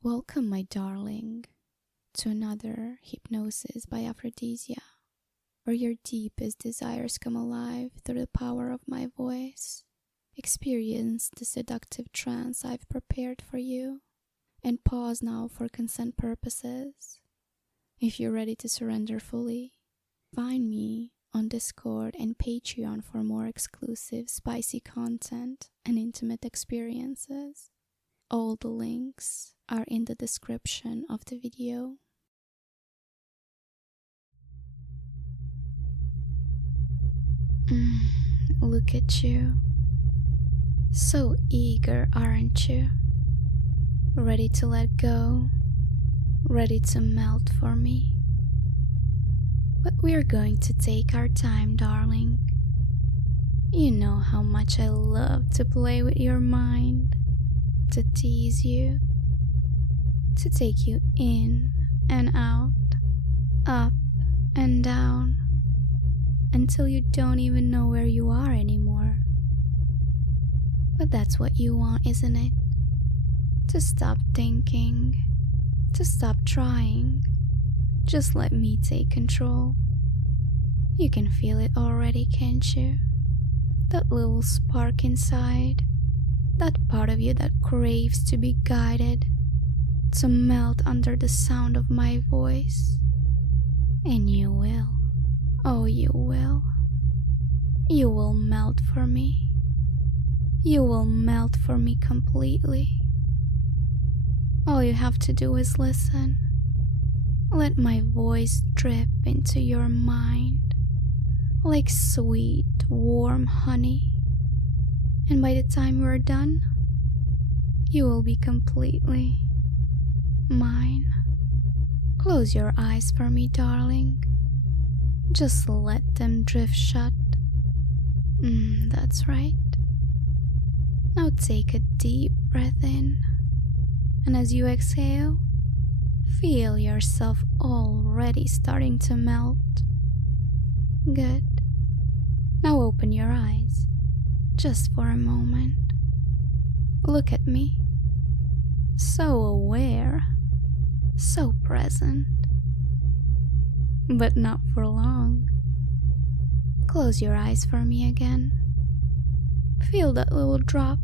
Welcome, my darling, to another Hypnosis by Aphrodisia, where your deepest desires come alive through the power of my voice. Experience the seductive trance I've prepared for you, and pause now for consent purposes. If you're ready to surrender fully, find me on Discord and Patreon for more exclusive, spicy content and intimate experiences. All the links are in the description of the video. Look at you. So eager, aren't you? Ready to let go, ready to melt for me. But we're going to take our time, darling. You know how much I love to play with your mind, to tease you, to take you in and out, up and down, until you don't even know where you are anymore. But that's what you want, isn't it? To stop thinking, to stop trying. Just let me take control. You can feel it already, can't you? That little spark inside, that part of you that craves to be guided, to melt under the sound of my voice. And you will. Oh, you will. You will melt for me. You will melt for me completely. All you have to do is listen. Let my voice drip into your mind like sweet, warm honey. And by the time we're done, you will be completely mine. Close your eyes for me, darling. Just let them drift shut. That's right. Now take a deep breath in, and as you exhale, feel yourself already starting to melt. Good. Now open your eyes, just for a moment. Look at me. So aware, so present. But not for long. Close your eyes for me again. Feel that little drop,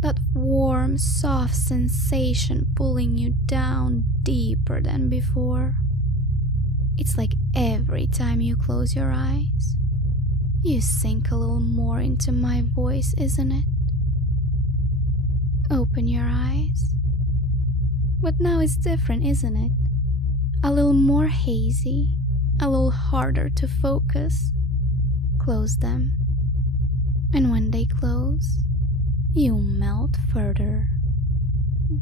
that warm, soft sensation pulling you down deeper than before. It's like every time you close your eyes, you sink a little more into my voice, isn't it? Open your eyes. But now it's different, isn't it? A little more hazy, a little harder to focus. Close them. And when they close, you melt further,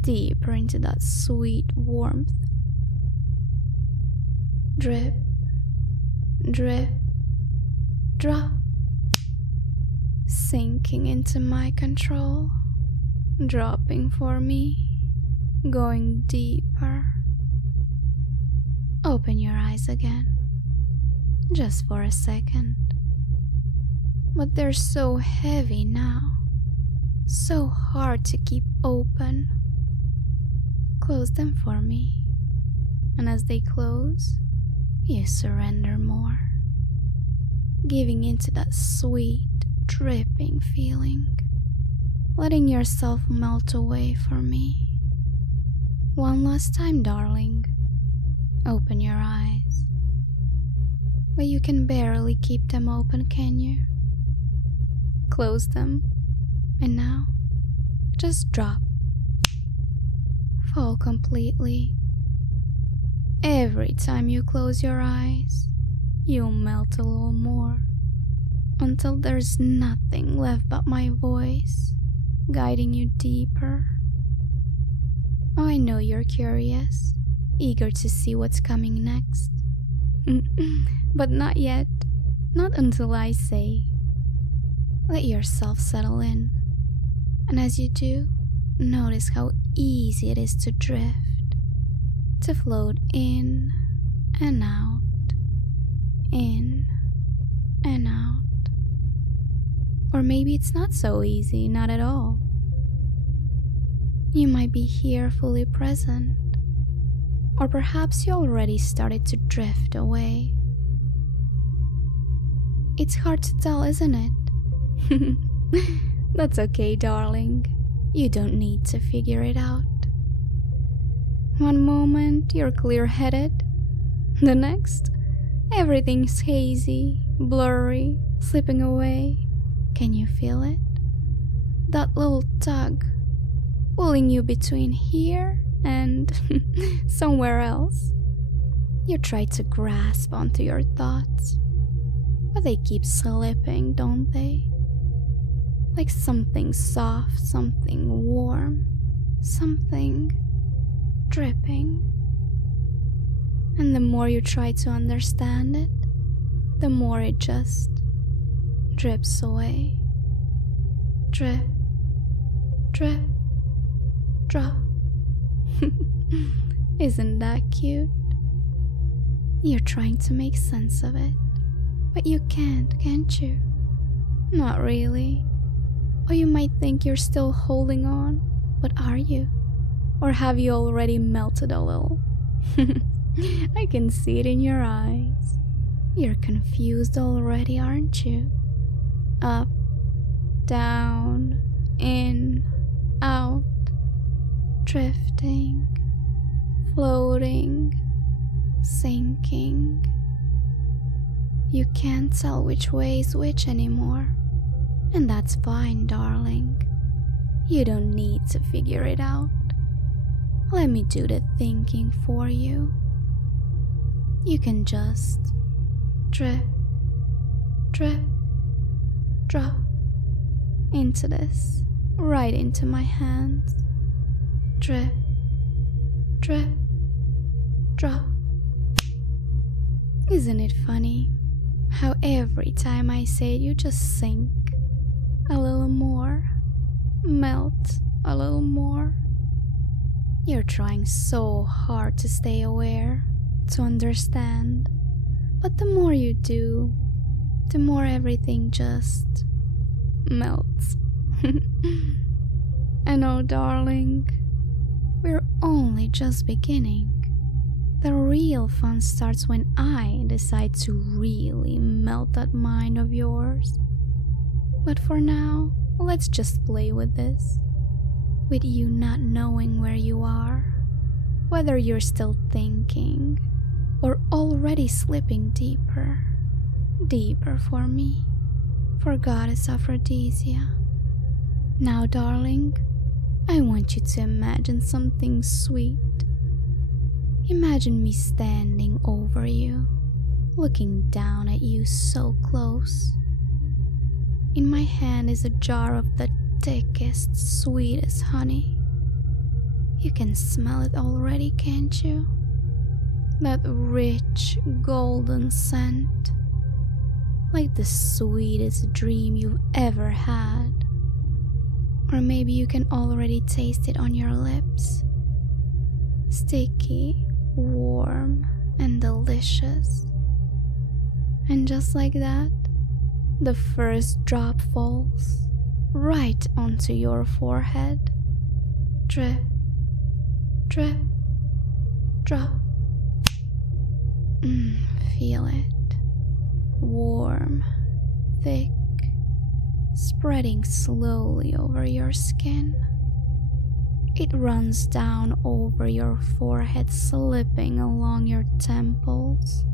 deeper into that sweet warmth. Drip, drip, drop. Sinking into my control, dropping for me, going deeper. Open your eyes again, just for a second. But they're so heavy now, so hard to keep open. Close them for me, and as they close, you surrender more, giving into that sweet, dripping feeling, letting yourself melt away for me. One last time, darling. Open your eyes. But you can barely keep them open, can you? Close them. And now, just drop. Fall completely. Every time you close your eyes, you'll melt a little more, until there's nothing left but my voice, guiding you deeper. Oh, I know you're curious, eager to see what's coming next. But not yet, not until I say. Let yourself settle in, and as you do, notice how easy it is to drift, to float in and out, in and out. Or maybe it's not so easy, not at all. You might be here fully present, or perhaps you already started to drift away. It's hard to tell, isn't it? That's okay, darling. You don't need to figure it out. One moment you're clear-headed, the next everything's hazy, blurry, slipping away. Can you feel it? That little tug pulling you between here and somewhere else. You try to grasp onto your thoughts, but they keep slipping, don't they? Like something soft, something warm, something dripping. And the more you try to understand it, the more it just drips away. Drip, drip, drop. Isn't that cute? You're trying to make sense of it, but you can't you? Not really. Or you might think you're still holding on, but are you? Or have you already melted a little? I can see it in your eyes. You're confused already, aren't you? Up, down, in, out, drifting, floating, sinking. You can't tell which way is which anymore. And that's fine, darling. You don't need to figure it out. Let me do the thinking for you. You can just drip, drip, drop into this, right into my hands. Drip, drip, drop. Isn't it funny how every time I say it, you just sink a little more, melt a little more? You're trying so hard to stay aware, to understand, but the more you do, the more everything just melts. And oh, darling, we're only just beginning. The real fun starts when I decide to really melt that mind of yours. But for now, let's just play with this. With you not knowing where you are, whether you're still thinking or already slipping deeper, deeper for me, for Goddess Aphrodisia. Now, darling, I want you to imagine something sweet. Imagine me standing over you, looking down at you so close. In my hand is a jar of the thickest, sweetest honey. You can smell it already, can't you? That rich, golden scent, like the sweetest dream you've ever had. Or maybe you can already taste it on your lips. Sticky, warm, and delicious. And just like that, the first drop falls right onto your forehead. Drip, drip, drop. Feel it. Warm, thick, spreading slowly over your skin. It runs down over your forehead, slipping along your temples,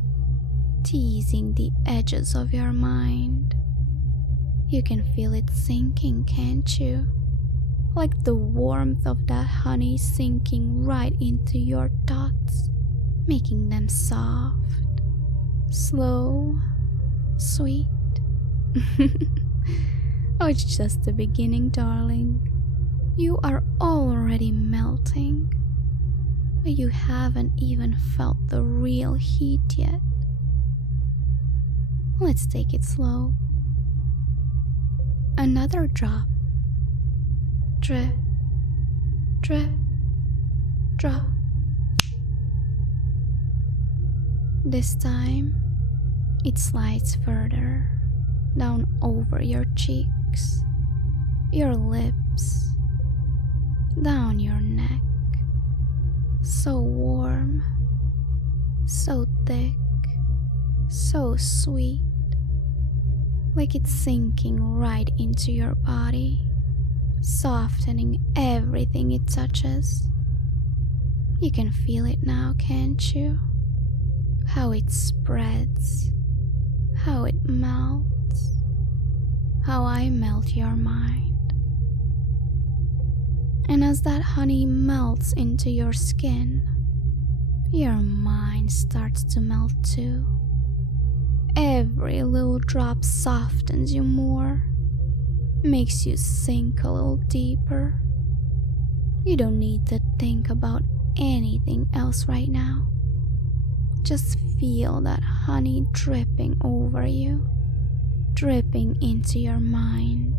teasing the edges of your mind. You can feel it sinking, can't you? Like the warmth of that honey sinking right into your thoughts, making them soft, slow, sweet. Oh, it's just the beginning, darling. You are already melting, but you haven't even felt the real heat yet. Let's take it slow. Another drop. Drip, drip, drop. This time, it slides further down over your cheeks, your lips, down your neck. So warm, so thick, so sweet, like it's sinking right into your body, softening everything it touches. You can feel it now, can't you? How it spreads, how it melts, how I melt your mind. And as that honey melts into your skin, your mind starts to melt too. Every little drop softens you more, makes you sink a little deeper. You don't need to think about anything else right now. Just feel that honey dripping over you, dripping into your mind.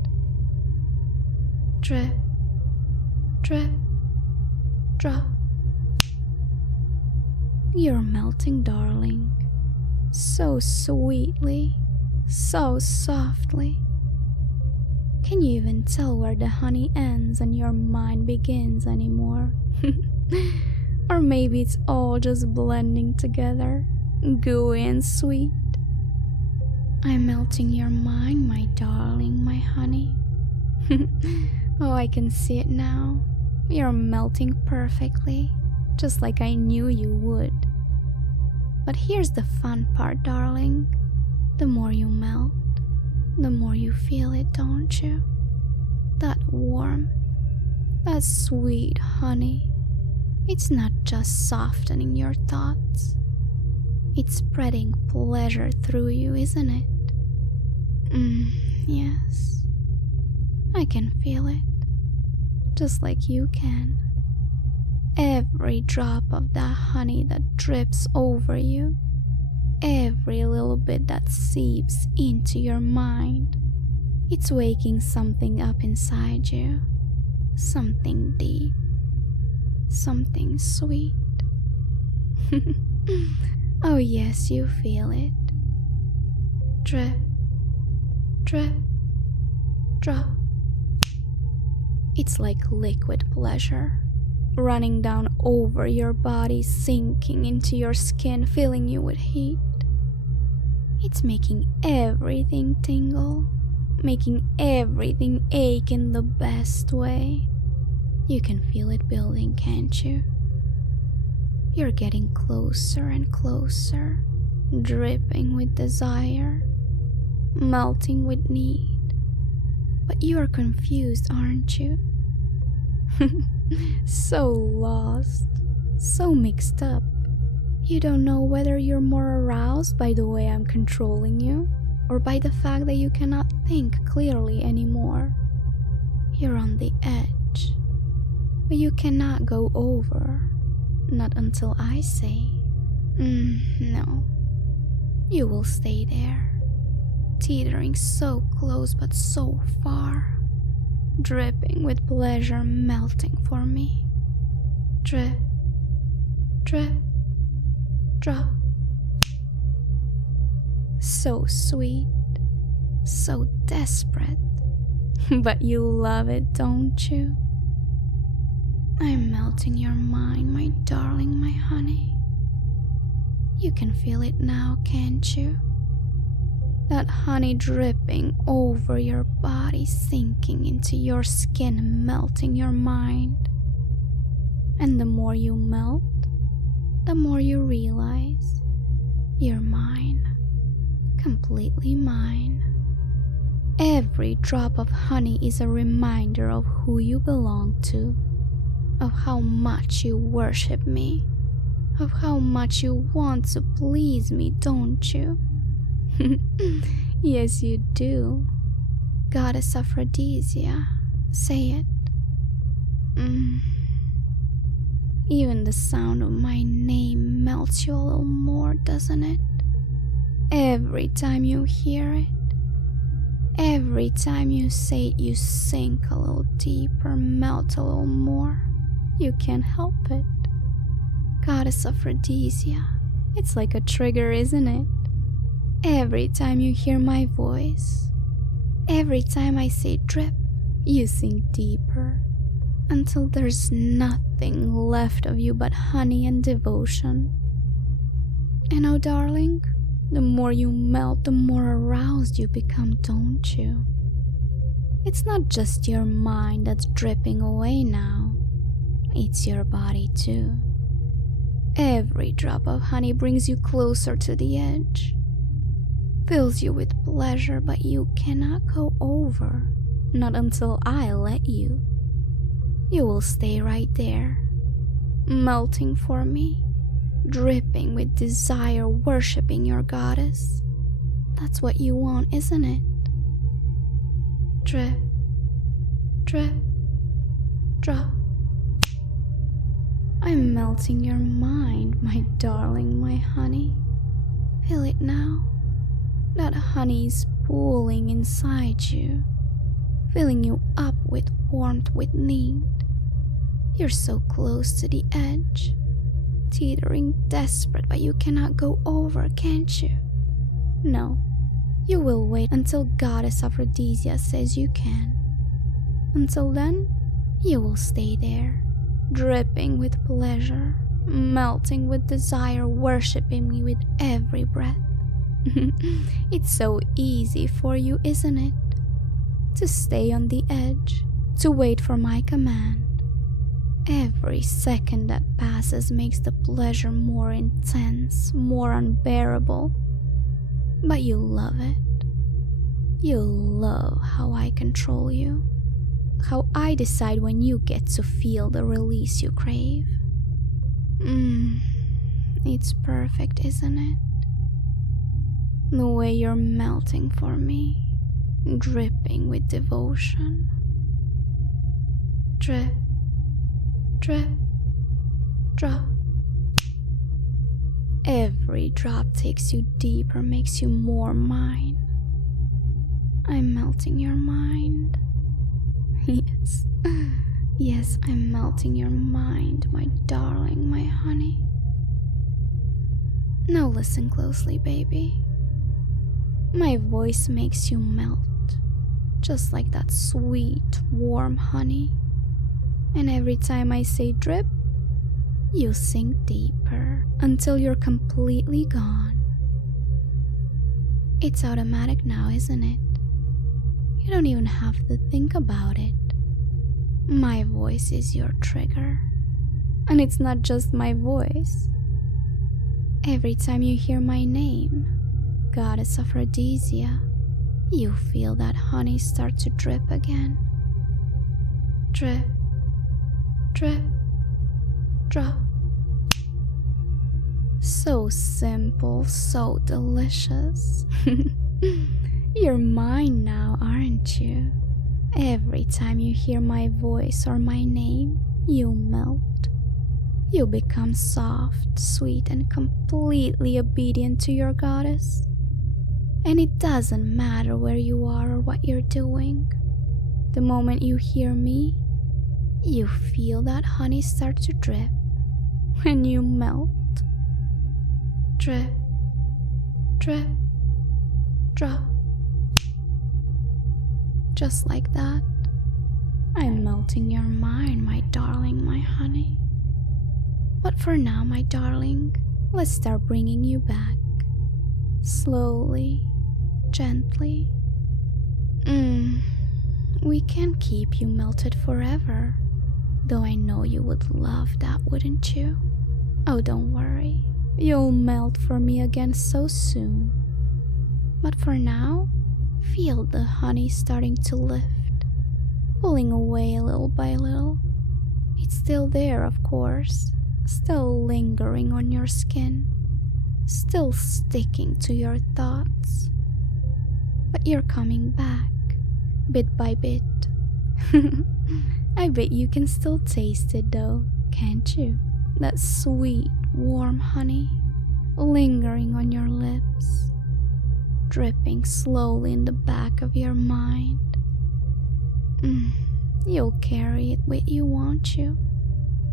Drip, drip, drop. You're melting, darling. So sweetly, so softly. Can you even tell where the honey ends and your mind begins anymore? Or maybe it's all just blending together, gooey and sweet. I'm melting your mind, my darling, my honey. Oh, I can see it now. You're melting perfectly, just like I knew you would. But here's the fun part, darling. The more you melt, the more you feel it, don't you? That warmth, that sweet honey. It's not just softening your thoughts. It's spreading pleasure through you, isn't it? Yes. I can feel it, just like you can. Every drop of that honey that drips over you, every little bit that seeps into your mind, it's waking something up inside you. Something deep, something sweet. Oh yes, you feel it. Drip, drip, drop. It's like liquid pleasure, running down over your body, sinking into your skin, filling you with heat. It's making everything tingle, making everything ache in the best way. You can feel it building, can't you? You're getting closer and closer, dripping with desire, melting with need. But you're confused, aren't you? So lost, so mixed up. You don't know whether you're more aroused by the way I'm controlling you, or by the fact that you cannot think clearly anymore. You're on the edge, but you cannot go over, not until I say, no. You will stay there, teetering so close but so far, dripping with pleasure, melting for me. Drip, drip, drop. So sweet, so desperate, but you love it, don't you? I'm melting your mind, my darling, my honey. You can feel it now, can't you? That honey dripping over your body, sinking into your skin, melting your mind. And the more you melt, the more you realize you're mine, completely mine. Every drop of honey is a reminder of who you belong to, of how much you worship me, of how much you want to please me, don't you? Yes, you do. Goddess Aphrodisia, say it. Even the sound of my name melts you a little more, doesn't it? Every time you hear it, every time you say it, you sink a little deeper, melt a little more. You can't help it. Goddess Aphrodisia, it's like a trigger, isn't it? Every time you hear my voice, every time I say drip, you sink deeper, until there's nothing left of you but honey and devotion. And oh darling, the more you melt, the more aroused you become, don't you? It's not just your mind that's dripping away now, it's your body too. Every drop of honey brings you closer to the edge, fills you with pleasure, but you cannot go over, not until I let you. You will stay right there, melting for me, dripping with desire, worshipping your goddess. That's what you want, isn't it? Drip, drip, drop. I'm melting your mind, my darling, my honey. Feel it now. That honey is pooling inside you, filling you up with warmth, with need. You're so close to the edge, teetering, desperate, but you cannot go over, can't you? No, you will wait until Goddess Aphrodisia says you can. Until then, you will stay there, dripping with pleasure, melting with desire, worshipping me with every breath. It's so easy for you, isn't it? To stay on the edge, to wait for my command. Every second that passes makes the pleasure more intense, more unbearable. But you love it. You love how I control you, how I decide when you get to feel the release you crave. It's perfect, isn't it? The way you're melting for me, dripping with devotion. Drip, drip, drop. Every drop takes you deeper, makes you more mine. I'm melting your mind. Yes, yes, I'm melting your mind, my darling, my honey. Now listen closely, baby. My voice makes you melt, just like that sweet, warm honey. And every time I say drip, you sink deeper until you're completely gone. It's automatic now, isn't it? You don't even have to think about it. My voice is your trigger. And it's not just my voice. Every time you hear my name, Goddess Aphrodisia, you feel that honey start to drip again. Drip, drip, drop. So simple, so delicious. You're mine now, aren't you? Every time you hear my voice or my name, you melt. You become soft, sweet, and completely obedient to your goddess. And it doesn't matter where you are or what you're doing. The moment you hear me, you feel that honey start to drip, and you melt. Drip, drip, drop. Just like that, I'm melting your mind, my darling, my honey. But for now, my darling, let's start bringing you back. Slowly, gently. We can't keep you melted forever, though I know you would love that, wouldn't you? Oh, don't worry, you'll melt for me again so soon. But for now, feel the honey starting to lift, pulling away little by little. It's still there, of course, still lingering on your skin, still sticking to your thoughts. But you're coming back, bit by bit. I bet you can still taste it though, can't you? That sweet, warm honey, lingering on your lips, dripping slowly in the back of your mind. You'll carry it with you, won't you?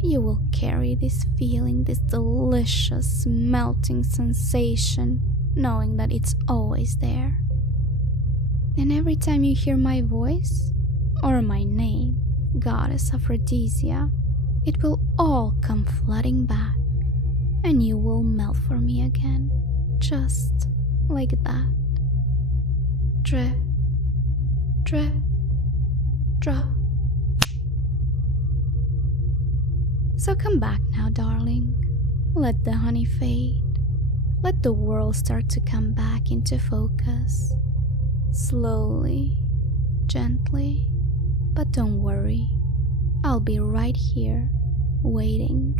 You will carry this feeling, this delicious, melting sensation, knowing that it's always there. And every time you hear my voice or my name, goddess Aphrodisia, it will all come flooding back, and you will melt for me again, just like that. Drip, drip, drop. So come back now, darling. Let the honey fade. Let the world start to come back into focus. Slowly, gently, but don't worry. I'll be right here, waiting.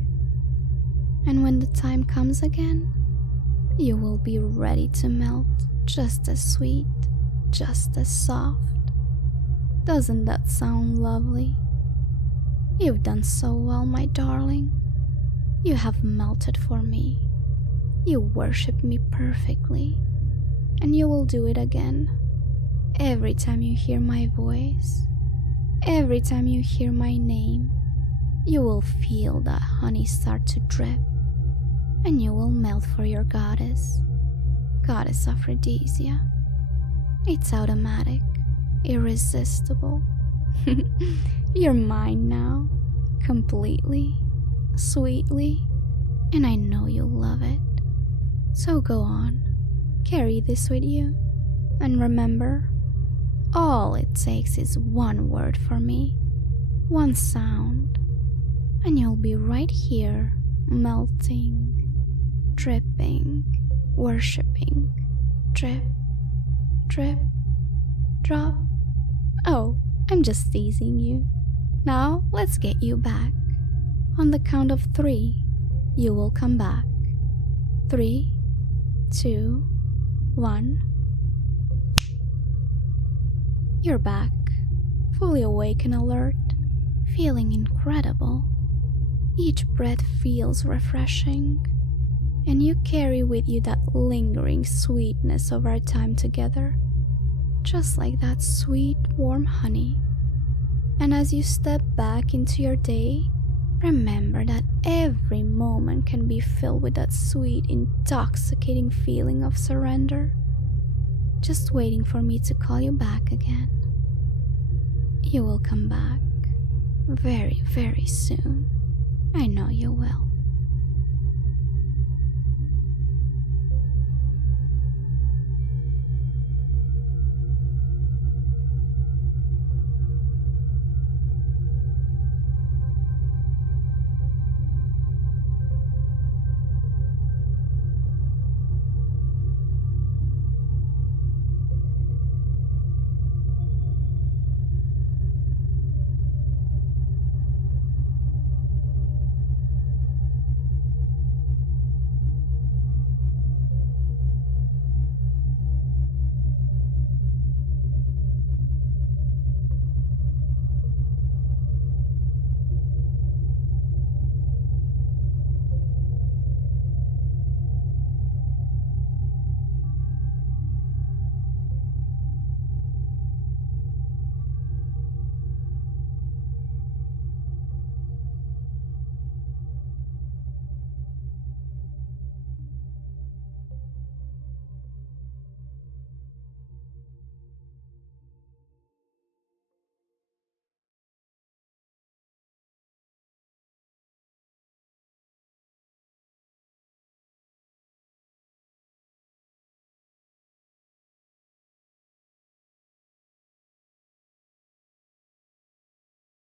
And when the time comes again, you will be ready to melt, just as sweet, just as soft. Doesn't that sound lovely? You've done so well, my darling. You have melted for me. You worship me perfectly, and you will do it again. Every time you hear my voice, every time you hear my name, you will feel that honey start to drip, and you will melt for your goddess Aphrodisia. It's automatic, irresistible. You're mine now, completely, sweetly, and I know you'll love it. So go on, carry this with you, and remember, all it takes is one word for me, one sound, and you'll be right here, melting, dripping, worshipping, drip, drip, drop. Oh, I'm just teasing you. Now let's get you back. On the count of 3, you will come back. 3, 2, 1. You're back, fully awake and alert, feeling incredible. Each breath feels refreshing, and you carry with you that lingering sweetness of our time together, just like that sweet, warm honey. And as you step back into your day, remember that every moment can be filled with that sweet, intoxicating feeling of surrender, just waiting for me to call you back again. You will come back very, very soon. I know you will.